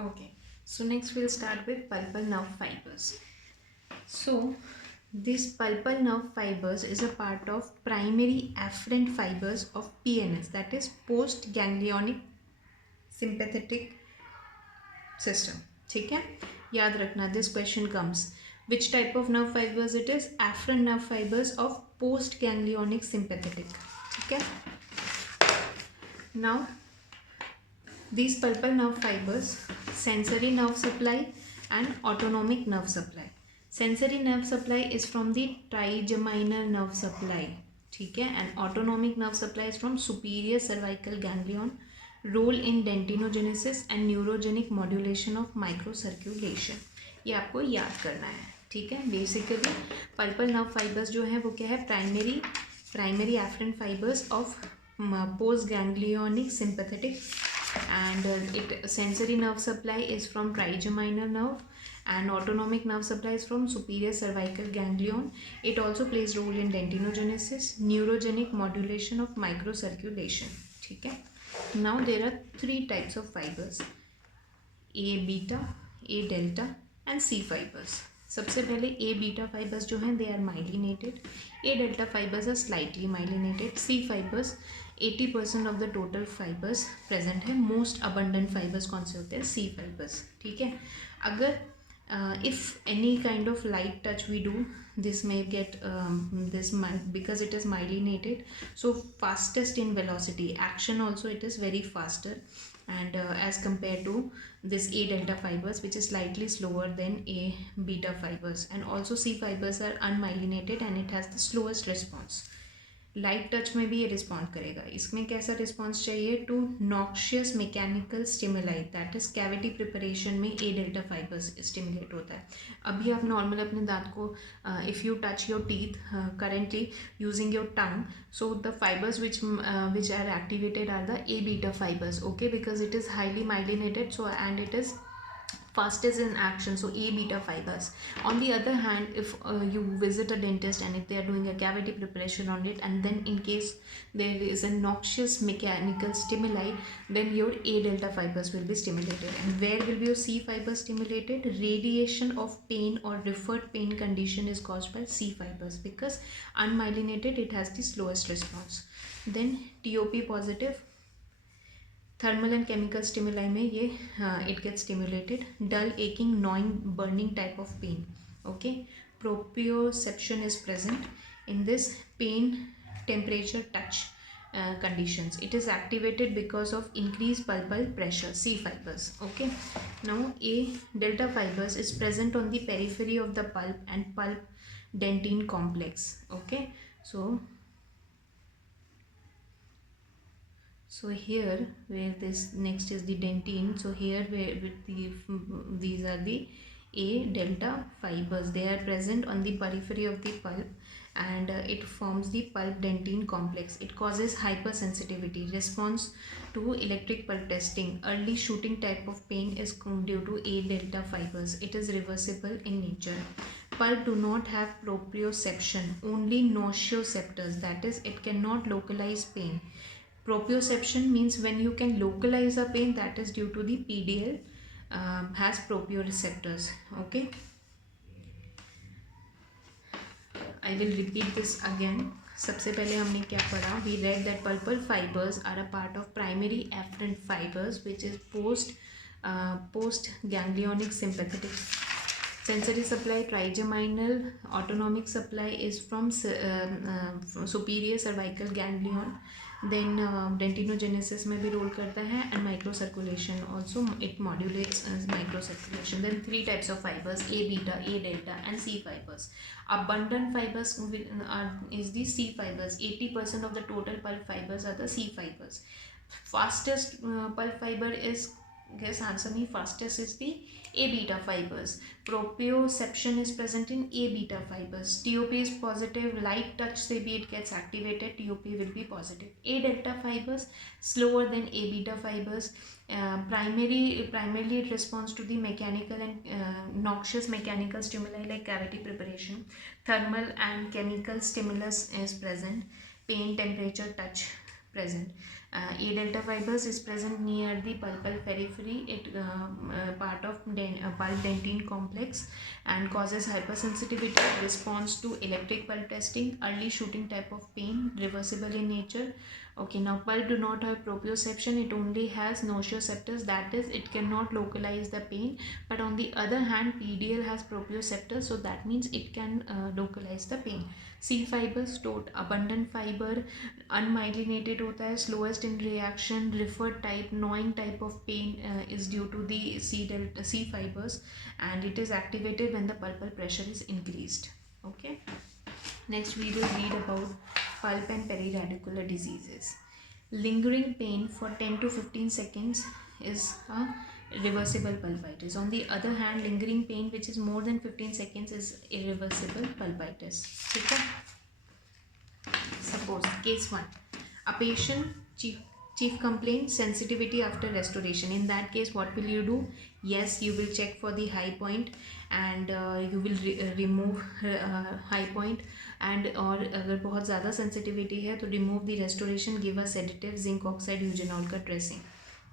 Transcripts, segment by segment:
Okay, so next we'll start with pulpal nerve fibers. So this pulpal nerve fibers is a part of primary afferent fibers of PNS, that is post ganglionic sympathetic system. ठीक है, याद रखना. This question comes, which type of nerve fibers it is? Afferent nerve fibers of post ganglionic sympathetic. ठीक है. Now these pulpal nerve fibers, sensory nerve supply and autonomic nerve supply. Sensory nerve supply is from the trigeminal nerve supply, ठीक है, and autonomic nerve supply is from superior cervical ganglion. Role in dentinogenesis and neurogenic modulation of microcirculation. ये आपको याद करना है, ठीक है. Basically पल्पल nerve fibres जो है वो क्या है? Primary afferent fibres of postganglionic sympathetic, and sensory nerve supply is from trigeminal nerve and autonomic nerve supply is from superior cervical ganglion. It also plays role in dentinogenesis, neurogenic modulation of microcirculation. ठीक है. Now there are three types of fibers: A beta, A delta and C fibers. सबसे पहले A beta fibers जो हैं they are myelinated, A delta fibers are slightly myelinated, C fibers 80% of the total fibers present है. Most abundant fibers कौन से होते हैं? C fibers. ठीक है. अगर if any kind of light touch we do, this may get because it is myelinated, so fastest in velocity, action also it is very faster, and as compared to this A delta fibers which is slightly slower than A beta fibers. And also C fibers are unmyelinated and it has the slowest response. Light touch में भी ये respond करेगा. इसमें कैसा response चाहिए? To noxious mechanical stimuli, that is cavity preparation में A delta fibres stimulate होता है. अभी आप नॉर्मल अपने दांत को if you touch your teeth currently using your tongue, so the fibres which are activated are the A beta fibers, okay, because it is highly myelinated, so and it is fastest in action, so A beta fibers. On the other hand, if you visit a dentist and if they are doing a cavity preparation on it, and then in case there is a noxious mechanical stimuli, then your A delta fibers will be stimulated. And where will be your C fibers stimulated? Radiation of pain or referred pain condition is caused by C fibers, because unmyelinated it has the slowest response. Then TOP positive, thermal and chemical stimuli में ये it gets stimulated. Dull, aching, gnawing, burning type of pain. Okay, proprioception is present in this pain, temperature, touch conditions. It is activated because of increased pulpal pressure. C fibers. Okay, now A delta fibers is present on the periphery of the pulp and pulp dentine complex. Okay, so here where this next is the dentine, so here where with these are the A delta fibers, they are present on the periphery of the pulp, and it forms the pulp dentine complex. It causes hypersensitivity, response to electric pulp testing. Early shooting type of pain is due to A delta fibers. It is reversible in nature. Pulp do not have proprioception, only nocioceptors, that is it cannot localize pain. Proprioception means when you can localize a pain, that is due to the PDL has proprioceptors. Okay, I will repeat this again. सबसे पहले हमने क्या पढ़ा? We read that pulpal fibers are a part of primary afferent fibers which is post ganglionic sympathetic. Sensory supply trigeminal, autonomic supply is from superior cervical ganglion. Then dentinogenesis में भी role करता है, and microcirculation also it modulates microcirculation. Then three types of fibers: A beta, A delta and C fibers. Abundant fibers is the C fibers. 80% of the total pulp fibers are the C fibers. Fastest pulp fiber is, guess answer me, fastest is the A beta fibers. Proprioception is present in A beta fibers. TOP is positive, light touch से भी it gets activated, TOP will be positive. A delta fibers slower than A beta fibers. Primarily it responds to the mechanical and noxious mechanical stimuli like cavity preparation. Thermal and chemical stimulus is present. Pain, temperature, touch present. A delta fibers is present near the pulpal periphery, part of pulp dentine complex, and causes hypersensitivity, response to electric pulp testing, early shooting type of pain, reversible in nature. Okay, now pulp do not have proprioception, it only has nociceptors, that is, it cannot localize the pain. But on the other hand, PDL has proprioceptors, so that means it can localize the pain. C fibers stored abundant fiber, unmyelinated होता है, slowest in reaction, referred type, gnawing type of pain is due to the C fibers, and it is activated when the pulpal pressure is increased. Okay. Next we will read about pulp and periradicular diseases. Lingering pain for 10 to 15 seconds is a reversible pulpitis. On the other hand, lingering pain which is more than 15 seconds is irreversible pulpitis. Okay? Suppose case 1. A patient chief complaint sensitivity after restoration. In that case, what will you do? Yes, you will check for the high point, and you will remove high point, and or अगर बहुत ज़्यादा sensitivity है तो remove the restoration, give a sedative, zinc oxide eugenol का dressing.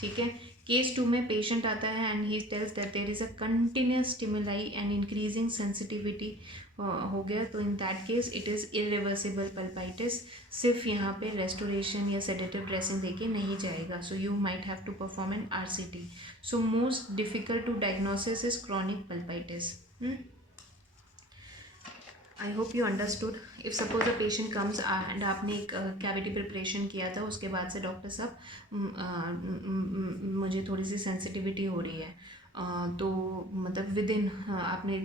ठीक है. Case 2 में patient आता है and he tells that there is a continuous stimuli and increasing sensitivity हो गया, तो in that case it is irreversible pulpitis. सिर्फ यहाँ पे रेस्टोरेशन या सेडेटिव ड्रेसिंग देके नहीं जाएगा, so you might have to perform an RCT. So most difficult to diagnosis is chronic pulpitis. I hope you understood. If suppose a patient comes and आपने एक cavity preparation किया था, उसके बाद से डॉक्टर साहब मुझे थोड़ी सी सेंसिटिविटी हो रही है, तो मतलब विद इन आपने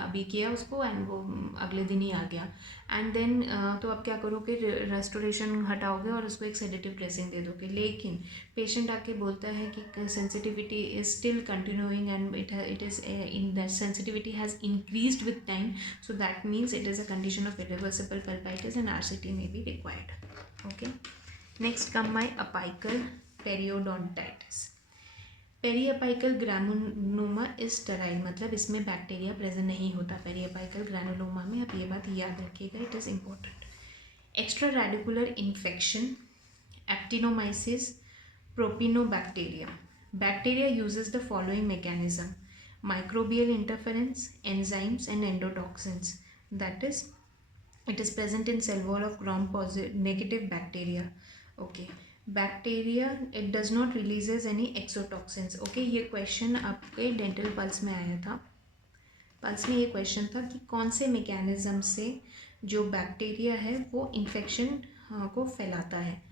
अभी किया उसको एंड वो अगले दिन ही आ गया, एंड देन तो आप क्या करोगे, रेस्टोरेशन हटाओगे और उसको एक सेडेटिव ड्रेसिंग दे दोगे. लेकिन पेशेंट आके बोलता है कि sensitivity is still continuing and it is in that sensitivity has increased with time, so that means it is a condition of irreversible pulpitis and RCT may be required. Okay. Next come my apical periodontitis. Periapical granuloma is sterile, मतलब इसमें bacteria present नहीं होता पेरीअपाइकल granuloma में. आप ये बात याद रखिएगा, it is important. Extra radicular infection, actinomyces, propionibacterium. Bacteria uses the following mechanism: microbial interference, enzymes and endotoxins. That is, it is present in cell wall of gram negative bacteria. Okay. Bacteria it does not releases any exotoxins. Okay, ये question आपके dental pulse में आया था. Pulse में ये question था कि कौन से मैकेनिज्म से जो बैक्टीरिया है वो इन्फेक्शन को फैलाता है.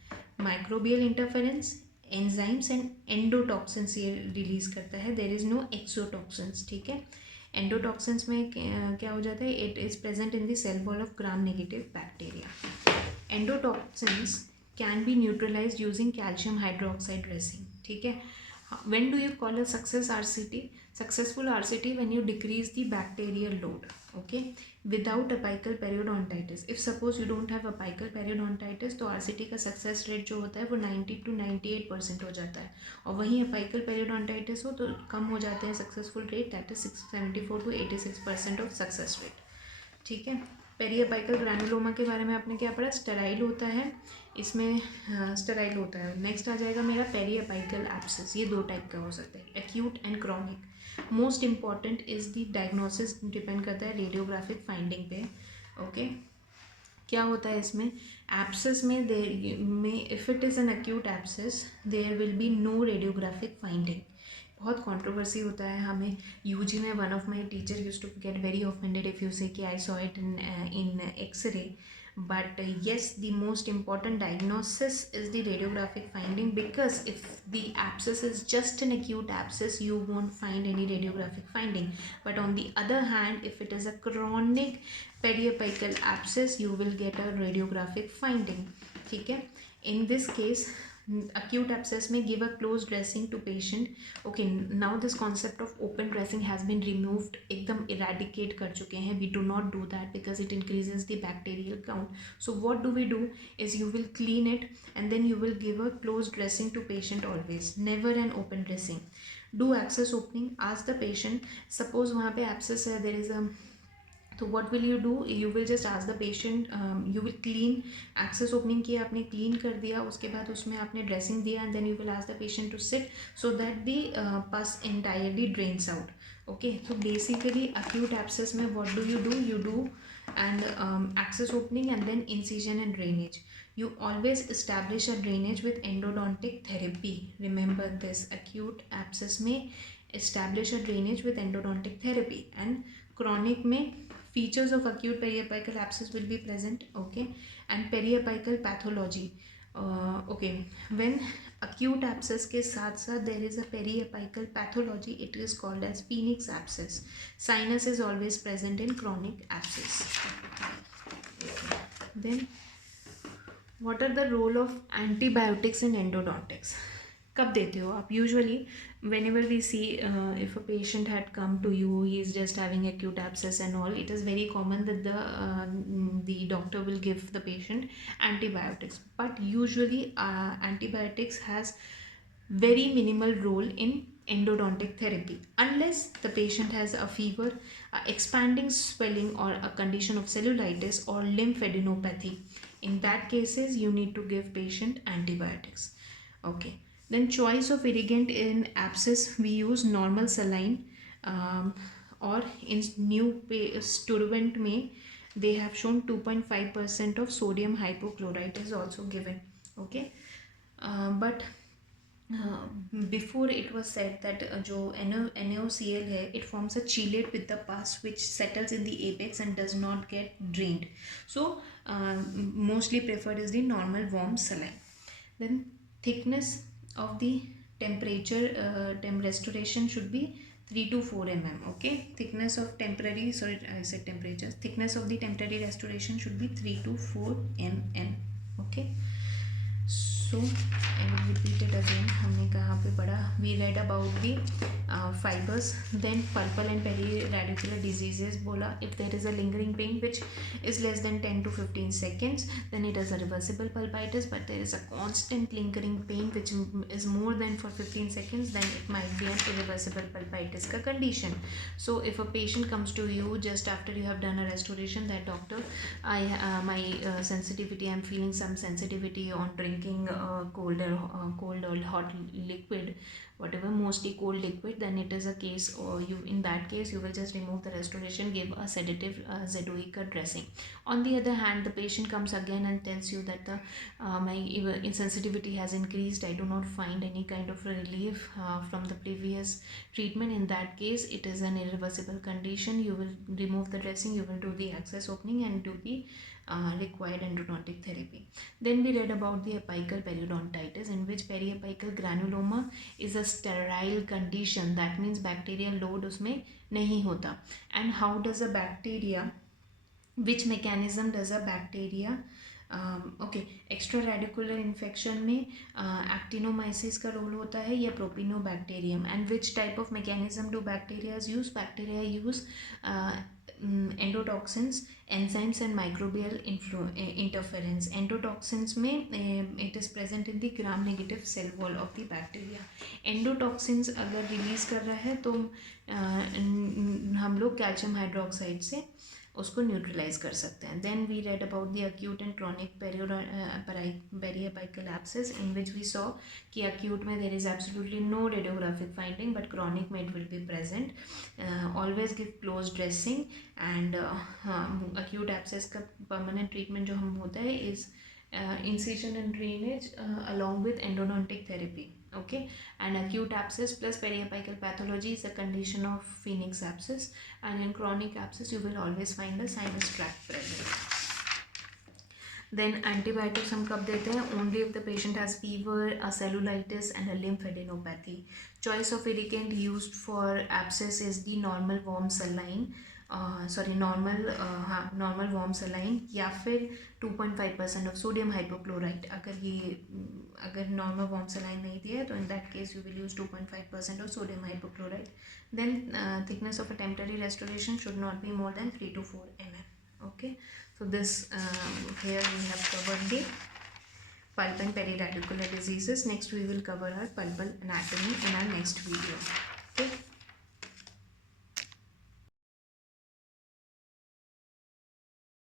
Microbial interference, enzymes and endotoxins ये रिलीज करता है. There is no exotoxins. ठीक है. एंडोटॉक्सिन्स में क्या हो जाता है, it is present in the cell wall of gram negative bacteria. Endotoxins can be neutralized using calcium hydroxide dressing. ठीक है. When do you call a successful RCT? When you decrease the bacterial load. Okay. Without apical periodontitis. If suppose you don't have apical periodontitis, तो RCT का success rate जो होता है वो 90 to 98% हो जाता है, और वहीं apical periodontitis हो तो कम हो जाते हैं successful rate, that is 74 to 86% of success rate. ठीक है. पेरीअपाइकल ग्रैनुलोमा के बारे में आपने क्या पढ़ा, स्टेराइल होता है, इसमें स्टेराइल होता है. नेक्स्ट आ जाएगा मेरा पेरीअपाइकल एब्सेस. ये दो टाइप का हो सकता है, acute and chronic. Most important is the diagnosis, depend करता है रेडियोग्राफिक फाइंडिंग पे. ओके. क्या होता है इसमें, एब्सेस में if it is an acute abscess there will be no radiographic finding. बहुत कंट्रोवर्सी होता है हमें. यूजी में one of my teacher use to get very offended if you say कि I saw it in x-ray. But yes, the most important diagnosis is the radiographic finding, because if the abscess is just an acute abscess you won't find any radiographic finding, but on the other hand if it is a chronic periapical abscess you will get a radiographic finding. ठीक है. In this case acute abscess may give a close dressing to patient. Okay, now this concept of open dressing has been removed, एकदम eradicate कर चुके हैं. We do not do that because it increases the bacterial count. So what do we do is you will clean it and then you will give a close dressing to patient always, never an open dressing. Do abscess opening, ask the patient, suppose वहाँ पे abscess है, there is a तो what will you do? You will just ask the patient, you will clean, access opening किया आपने, clean कर दिया, उसके बाद उसमें आपने dressing दिया, and then you will ask the patient to sit so that the pus entirely drains out. Okay, so basically acute abscess में what do? You do and access opening and then incision and drainage. You always establish a drainage with endodontic therapy. Remember this, acute abscess में establish a drainage with endodontic therapy, and chronic में features of acute periapical abscess will be present. Okay, and periapical pathology. Okay, when acute abscess के साथ साथ there is a periapical pathology, it is called as phoenix abscess. Sinus is always present in chronic abscess. Then what are the role of antibiotics in endodontics? कब देते हो आप? Usually whenever we see if a patient had come to you, he is just having acute abscess and all, it is very common that the doctor will give the patient antibiotics, but usually antibiotics has very minimal role in endodontic therapy unless the patient has a fever, expanding swelling, or a condition of cellulitis or lymphadenopathy. In that cases you need to give patient antibiotics. Okay, then choice of irrigant in abscess, we use normal saline, or in new Sturvant में they have shown 2.5% of sodium hypochlorite is also given. Okay, but before it was said that जो NaOCl है, it forms a chelate with the pus which settles in the apex and does not get drained. So mostly preferred is the normal warm saline. Then thickness of the temperature restoration should be 3 to 4 mm. Okay, thickness of temporary, sorry I said temperature, thickness of the temporary restoration should be 3 to 4 mm. Okay, so I will repeat it again. हमने कहाँ पे पढ़ा? We read about the fibers, then pulpal and periradicular diseases. बोला if there is a lingering pain which is less than 10 to 15 seconds, then it is a reversible pulpitis. But there is a constant lingering pain which is more than for 15 seconds, then it might be an irreversible pulpitis का condition. So if a patient comes to you just after you have done a restoration, that doctor, my sensitivity, I'm feeling some sensitivity on drinking cold or hot liquid, whatever, mostly cold liquid, then it is a case, or you, in that case you will just remove the restoration, give a sedative Zedoic dressing. On the other hand, the patient comes again and tells you that the my insensitivity has increased, I do not find any kind of relief from the previous treatment. In that case it is an irreversible condition. You will remove the dressing, you will do the access opening and do the required endodontic therapy. Then we read about the apical periodontitis, in which periapical granuloma is a sterile condition. That means bacterial load उसमें नहीं होता. And how does a bacteria, which mechanism does a bacteria extra radicular infection में actinomyces का role होता है या propionibacterium. And which type of mechanism do bacterias use? Bacteria use endotoxins, enzymes and microbial interference. Endotoxins में it is present in the gram negative cell wall of the bacteria. endotoxins अगर release कर रहा है तो हम लोग calcium hydroxide से उसको न्यूट्रलाइज कर सकते हैं. Then we read about the acute and chronic periapical abscess, in which we saw कि acute में there is absolutely no radiographic finding, but chronic में it will be present. Always give close dressing, and acute abscess का permanent treatment जो हम होता है is incision and drainage along with endodontic therapy. Okay, and acute abscess plus periapical pathology is a condition of phoenix abscess, and in chronic abscess you will always find a sinus tract present. Then antibiotics हम कब देते हैं? Only if the patient has fever, a cellulitis and a lymphadenopathy. Choice of irrigant used for abscess is the normal warm saline, normal warm saline, या फिर 2.5% of sodium hypochlorite. अगर normal warm saline नहीं दिया है तो in that case you will use 2.5% of sodium hypochlorite. Then thickness of a temporary restoration should not be more than 3 to 4 mm. Okay, so this here we have covered the pulp and periradicular diseases. Next we will cover our pulpal anatomy in our next video. Okay.